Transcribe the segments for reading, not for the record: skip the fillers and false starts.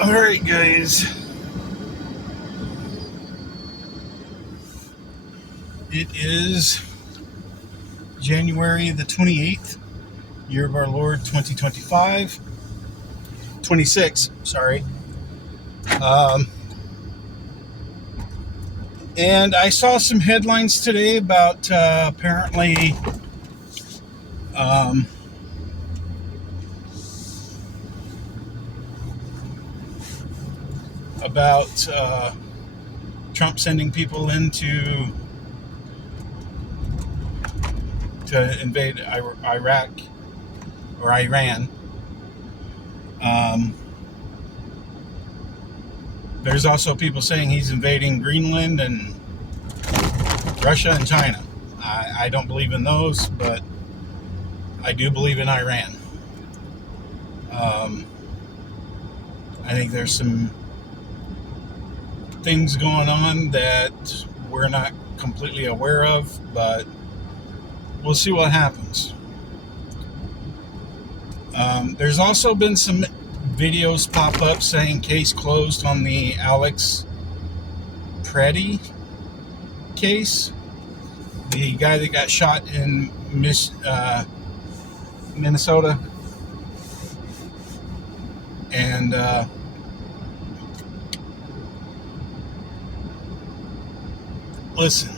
All right, guys. It is January the 28th, year of our Lord 2025. 26, sorry. Um, and I saw some headlines today about apparently um, about Trump sending people in to invade Iraq or Iran. Um, there's also people saying he's invading Greenland and Russia and China. I don't believe in those, but I do believe in Iran. Um, I think there's some things going on that we're not completely aware of, but we'll see what happens. There's also been some videos pop up saying case closed on the Alex Preddy case, the guy that got shot in Minnesota. And listen,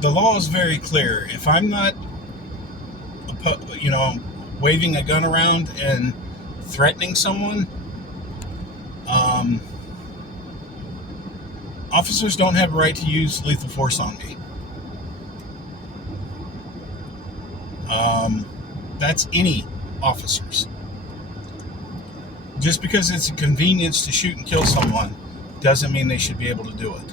the law is very clear. If I'm not, waving a gun around and threatening someone, officers don't have a right to use lethal force on me. That's any officers. Just because it's a convenience to shoot and kill someone doesn't mean they should be able to do it.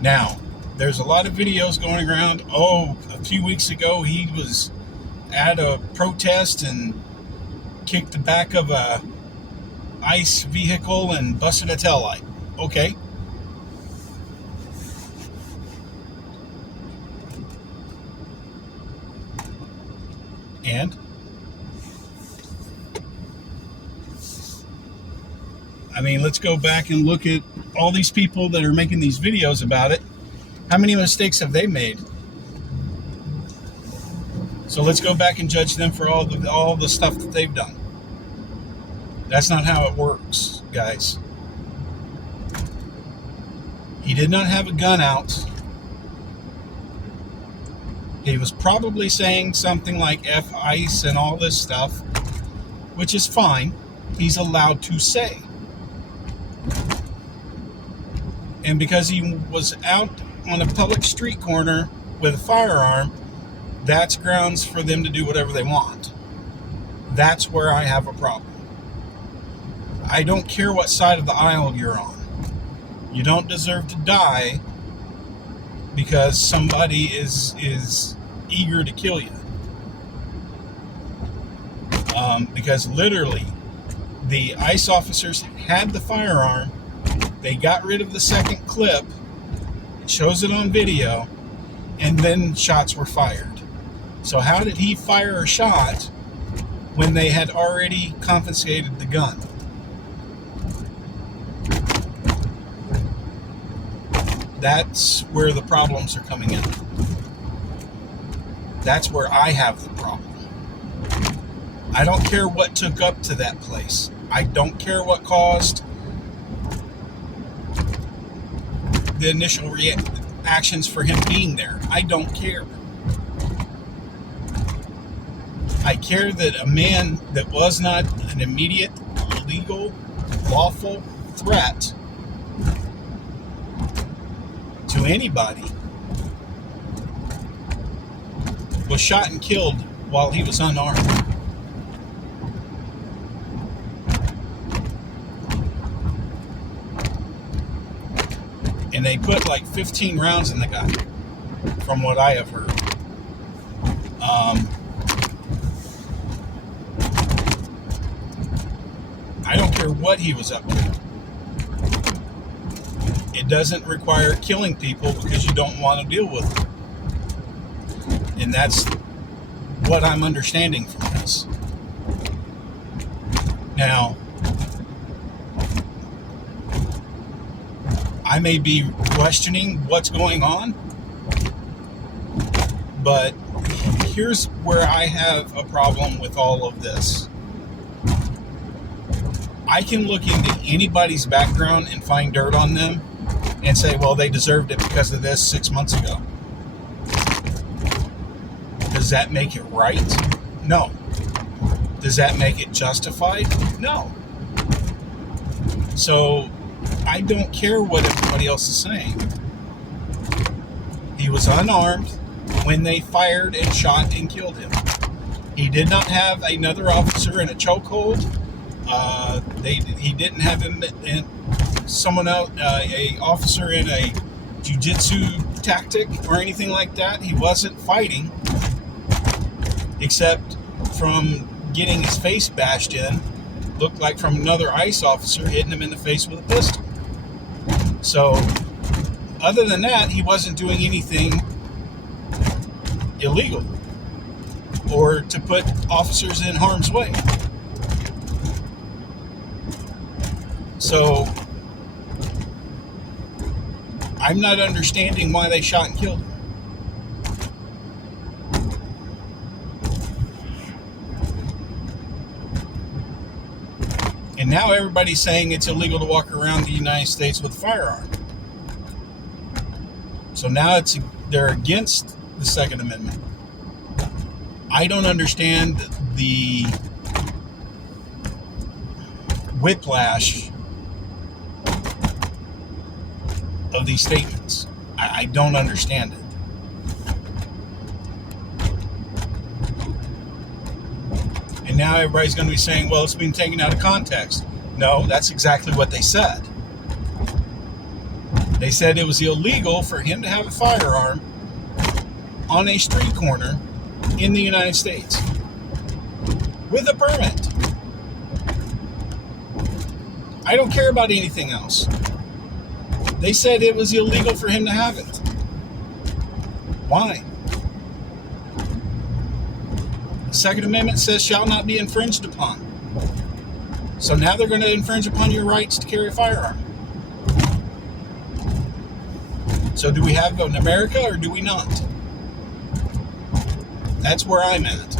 Now, there's a lot of videos going around. A few weeks ago he was at a protest and kicked the back of a ICE vehicle and busted a taillight. Okay. And I mean, let's go back and look at all these people that are making these videos about it. How many mistakes have they made? So let's go back and judge them for all the stuff that they've done. That's not how it works, guys. He did not have a gun out. He was probably saying something like F ICE and all this stuff, which is fine. He's allowed to say. And because he was out on a public street corner with a firearm, that's grounds for them to do whatever they want. That's where I have a problem. I don't care what side of the aisle you're on. You don't deserve to die because somebody is eager to kill you. Because literally, the ICE officers had the firearm. They got rid of the second clip. It shows it on video. And then shots were fired. So how did he fire a shot when they had already confiscated the gun? That's where the problems are coming in. That's where I have the problem. I don't care what took up to that place. I don't care what caused the initial reactions for him being there. I don't care. I care that a man that was not an immediate, legal, lawful threat to anybody was shot and killed while he was unarmed. And they put like 15 rounds in the guy, from what I have heard. I don't care what he was up to. It doesn't require killing people because you don't want to deal with them. And that's what I'm understanding from this. Now, I may be questioning what's going on, but here's where I have a problem with all of this. I can look into anybody's background and find dirt on them and say, well, they deserved it because of this 6 months ago. Does that make it right? No. Does that make it justified? No. So I don't care what everybody else is saying. He was unarmed when they fired and shot and killed him. He did not have another officer in a chokehold. He didn't have him in someone else, a officer in a jiu-jitsu tactic or anything like that. He wasn't fighting, except from getting his face bashed in. Looked like from another ICE officer hitting him in the face with a pistol. So, other than that, he wasn't doing anything illegal or to put officers in harm's way. So, I'm not understanding why they shot and killed him. And now everybody's saying it's illegal to walk around the United States with a firearm. So now they're against the Second Amendment. I don't understand the whiplash of these statements. I don't understand it. And now everybody's going to be saying, well, it's been taken out of context. No, that's exactly what they said. They said it was illegal for him to have a firearm on a street corner in the United States with a permit. I don't care about anything else. They said it was illegal for him to have it. Why? The Second Amendment says shall not be infringed upon. So now they're going to infringe upon your rights to carry a firearm. So do we have an America or do we not? That's where I'm at.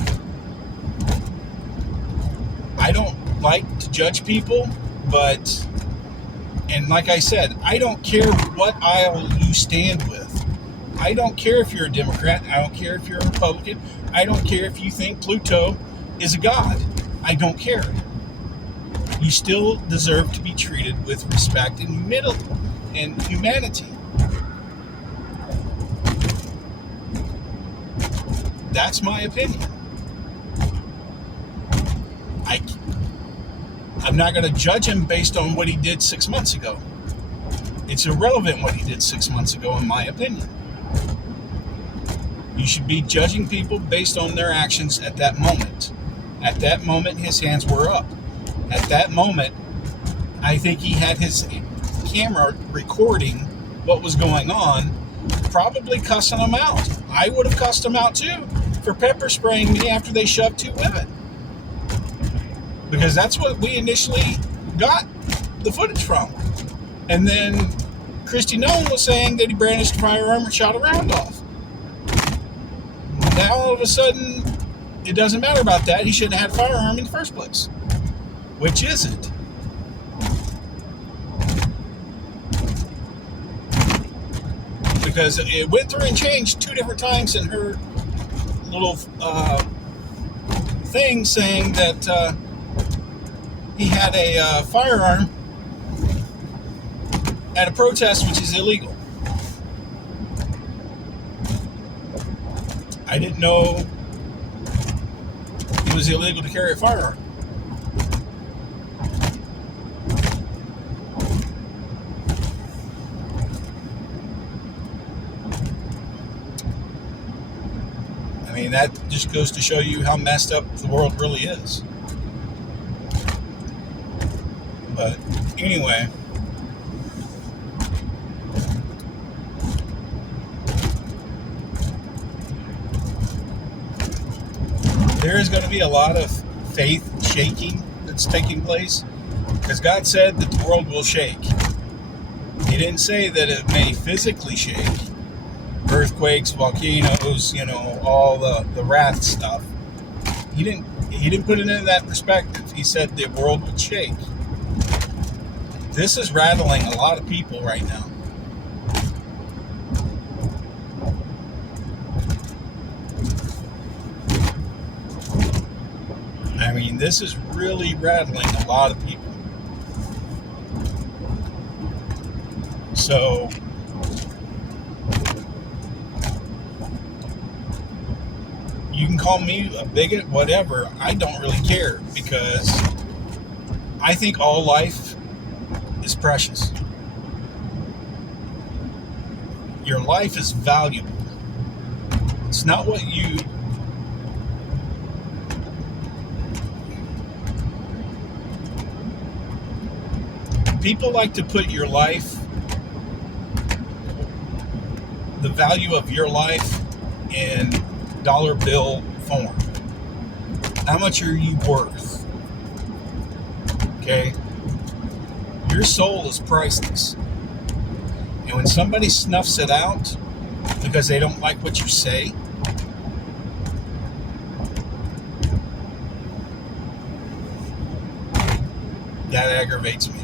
I don't like to judge people, but, and like I said, I don't care what aisle you stand with. I don't care if you're a Democrat. I don't care if you're a Republican. I don't care if you think Pluto is a god. I don't care. You still deserve to be treated with respect and humanity. That's my opinion. I'm not going to judge him based on what he did 6 months ago. It's irrelevant what he did 6 months ago, in my opinion. You should be judging people based on their actions at that moment. At that moment, his hands were up. At that moment, I think he had his camera recording what was going on, probably cussing them out. I would have cussed them out too for pepper spraying me after they shoved two women. Because that's what we initially got the footage from. And then Kristi Noem was saying that he brandished a firearm and shot a round off. Now all of a sudden, it doesn't matter about that. He shouldn't have had a firearm in the first place. Which is it? Because it went through and changed 2 different times in her little thing saying that he had a firearm at a protest, which is illegal. I didn't know it was illegal to carry a firearm. I mean, that just goes to show you how messed up the world really is. But anyway, there is going to be a lot of faith shaking that's taking place, because God said that the world will shake. He didn't say that it may physically shake. Earthquakes, volcanoes, all the wrath stuff. He didn't put it into that perspective. He said the world would shake. This is rattling a lot of people right now. I mean, this is really rattling a lot of people. So, you can call me a bigot, whatever. I don't really care, because I think all life is precious. Your life is valuable. It's not what you... People like to put your life, the value of your life, in dollar bill form. How much are you worth? Okay? Your soul is priceless. And when somebody snuffs it out because they don't like what you say, that aggravates me.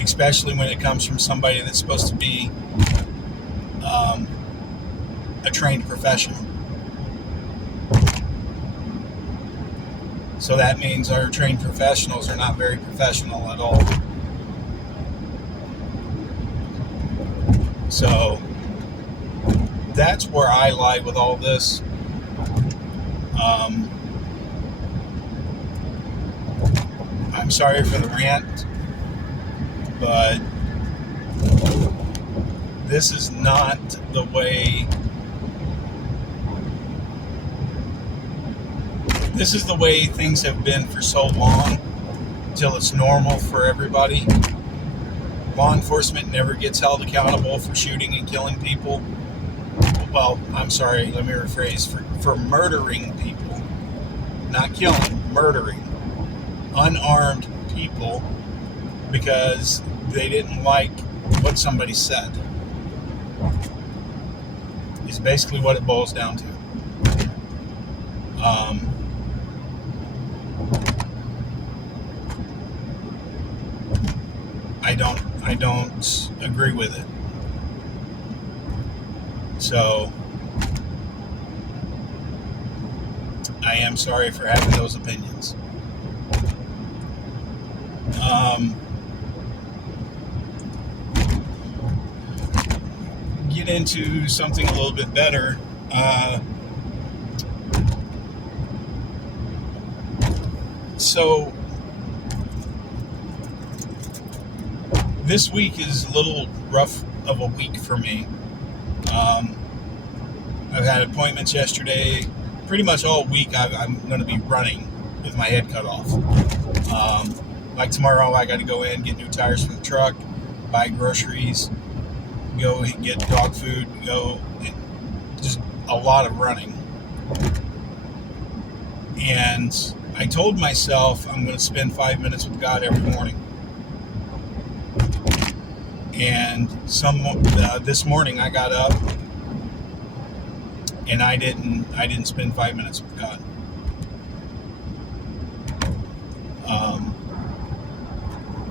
Especially when it comes from somebody that's supposed to be a trained professional. So that means our trained professionals are not very professional at all. So that's where I lie with all this. I'm sorry for the rant, but this is not the way. This is the way things have been for so long, till it's normal for everybody. Law enforcement never gets held accountable for shooting and killing people. Well, I'm sorry, let me rephrase. For murdering people. Not killing, murdering. Unarmed people because they didn't like what somebody said. Is basically what it boils down to. I don't agree with it. So I am sorry for having those opinions. Get into something a little bit better. So this week is a little rough of a week for me. I've had appointments yesterday. Pretty much all week I'm going to be running with my head cut off. Like tomorrow I got to go in, get new tires for the truck, buy groceries, go get dog food, go, and just a lot of running. And I told myself I'm going to spend 5 minutes with God every morning. And this morning I got up and I didn't spend 5 minutes with God.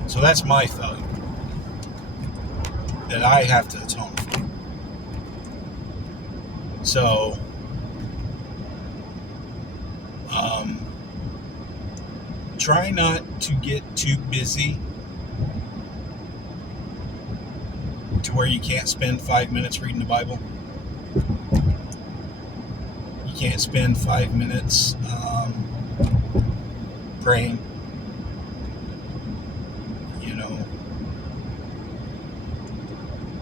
So that's my failure that I have to atone for. So try not to get too busy to where you can't spend 5 minutes reading the Bible. You can't spend 5 minutes praying.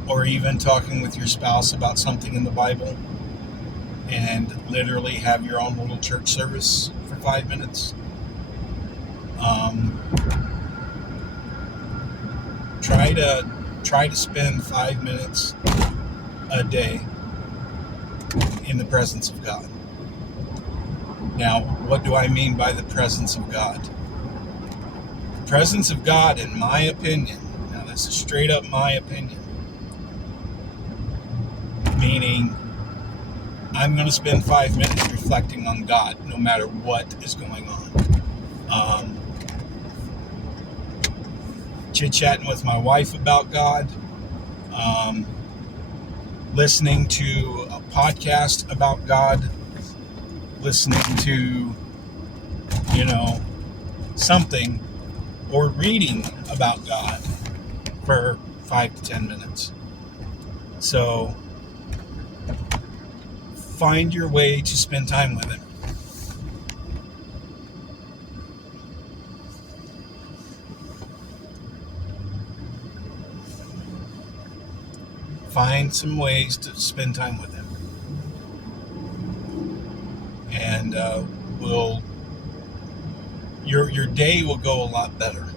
Or even talking with your spouse about something in the Bible, and literally have your own little church service for 5 minutes. Try to spend 5 minutes a day in the presence of God. Now, what do I mean by the presence of God? The presence of God, in my opinion, now this is straight up my opinion, meaning I'm going to spend 5 minutes reflecting on God no matter what is going on. Chit-chatting with my wife about God, listening to a podcast about God, listening to, something, or reading about God for 5 to 10 minutes. So find your way to spend time with Him. Find some ways to spend time with Him. And your day will go a lot better.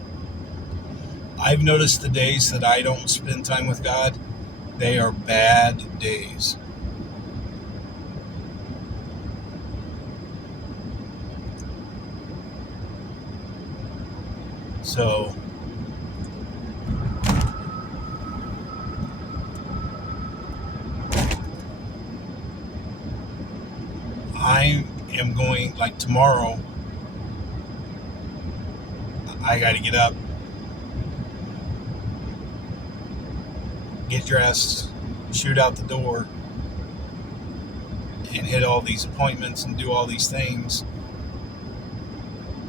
I've noticed the days that I don't spend time with God, they are bad days. So I am going, like tomorrow, I got to get up, get dressed, shoot out the door, and hit all these appointments and do all these things.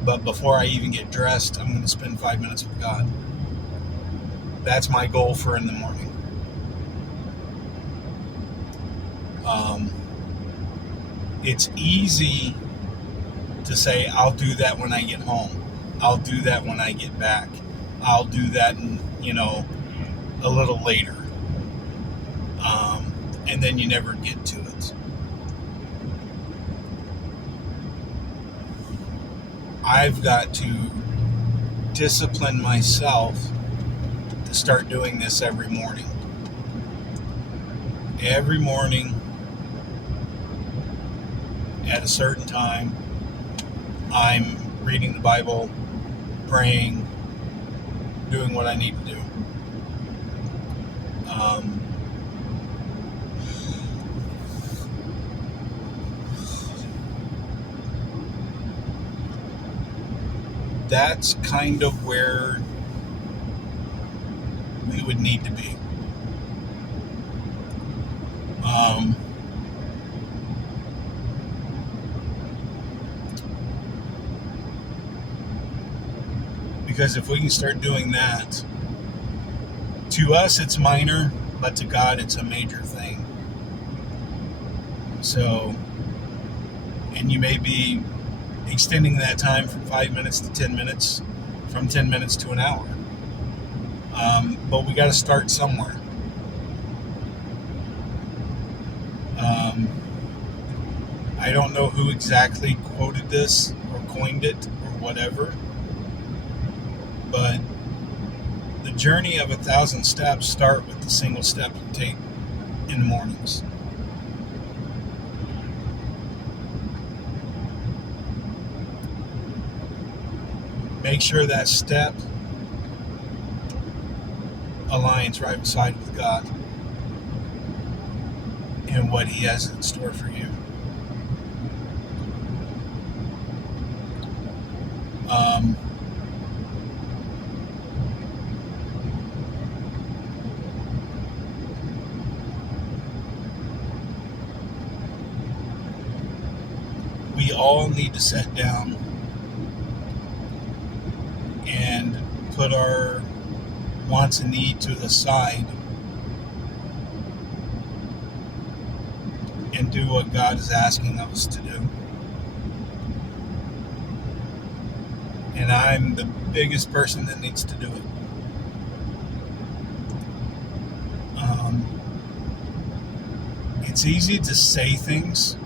But before I even get dressed, I'm going to spend 5 minutes with God. That's my goal for in the morning. It's easy to say, I'll do that when I get home. I'll do that when I get back. I'll do that, a little later. And then you never get to it. I've got to discipline myself to start doing this every morning. Every morning, at a certain time, I'm reading the Bible, praying, doing what I need to do. That's kind of where we would need to be. Because if we can start doing that, to us it's minor, but to God it's a major thing. So, and you may be extending that time from 5 minutes to 10 minutes, from 10 minutes to an hour. But we got to start somewhere. I don't know who exactly quoted this or coined it or whatever, but the journey of 1,000 steps start with the single step you take in the mornings. Make sure that step aligns right beside with God and what He has in store for you. We all need to sit down and put our wants and needs to the side and do what God is asking of us to do. And I'm the biggest person that needs to do it. It's easy to say things.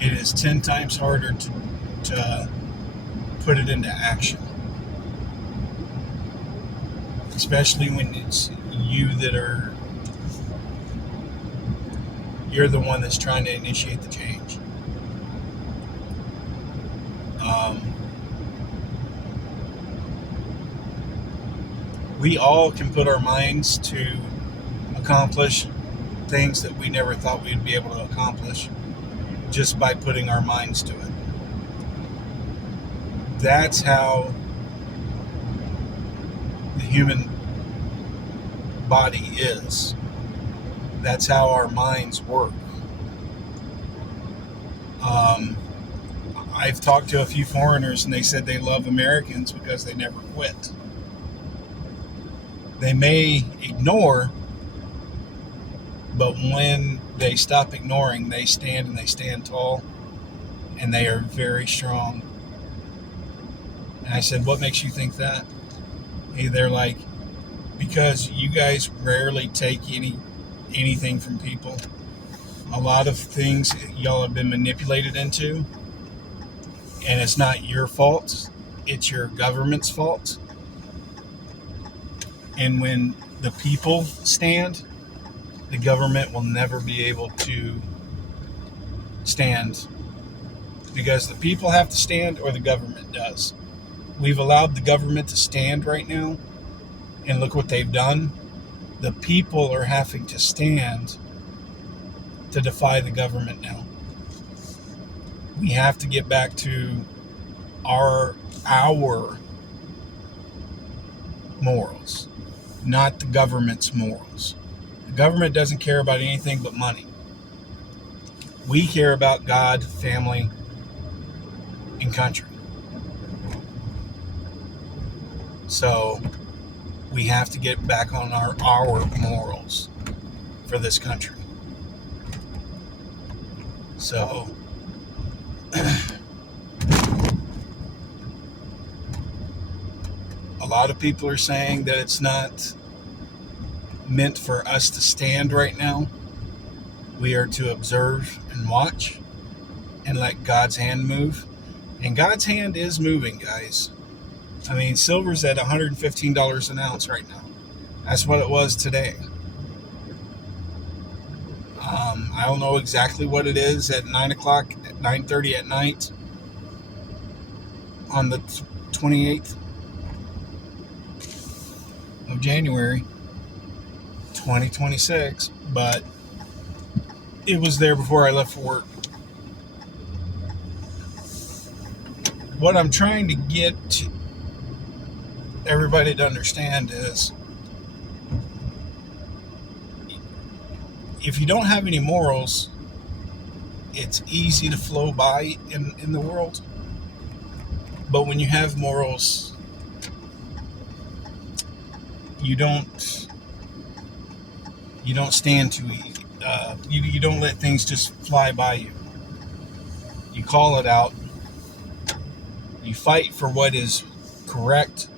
It is 10 times harder to put it into action. Especially when it's you you're the one that's trying to initiate the change. Um, we all can put our minds to accomplish things that we never thought we'd be able to accomplish just by putting our minds to it. That's how the human body is. That's how our minds work. I've talked to a few foreigners and they said they love Americans because they never quit. They may ignore, but when they stop ignoring, they stand and they stand tall and they are very strong. And I said, what makes you think that? They're like, because you guys rarely take anything from people. A lot of things y'all have been manipulated into, and it's not your fault, it's your government's fault. And when the people stand, the government will never be able to stand, because the people have to stand or the government does. We've allowed the government to stand right now, and look what they've done. The people are having to stand to defy the government now. We have to get back to our morals, not the government's morals. The government doesn't care about anything but money. We care about God, family, and country. So we have to get back on our morals for this country. So a lot of people are saying that it's not meant for us to stand right now. We are to observe and watch and let God's hand move. And God's hand is moving, guys. I mean, silver's at $115 an ounce right now. That's what it was today. I don't know exactly what it is at 9 o'clock, at 9:30 at night on the 28th of January, 2026, but it was there before I left for work. What I'm trying to get everybody to understand is, if you don't have any morals, it's easy to flow by in the world. But when you have morals, you don't stand too easy. You don't let things just fly by you. You call it out. You fight for what is correct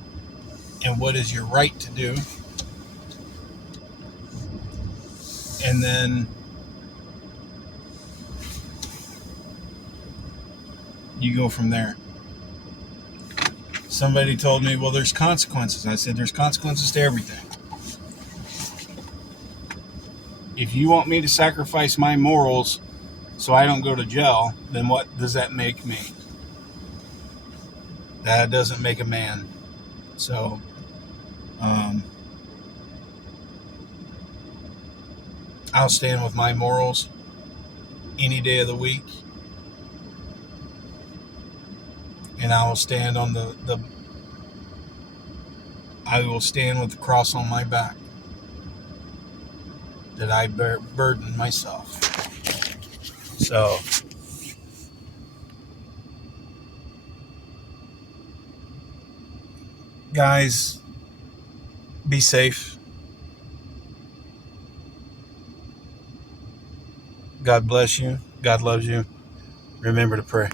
and what is your right to do. And then you go from there. Somebody told me, well, there's consequences. I said, there's consequences to everything. If you want me to sacrifice my morals so I don't go to jail, then what does that make me? That doesn't make a man. So, I'll stand with my morals any day of the week. And I will stand on I will stand with the cross on my back that I burden myself. So, guys, be safe. God bless you. God loves you. Remember to pray.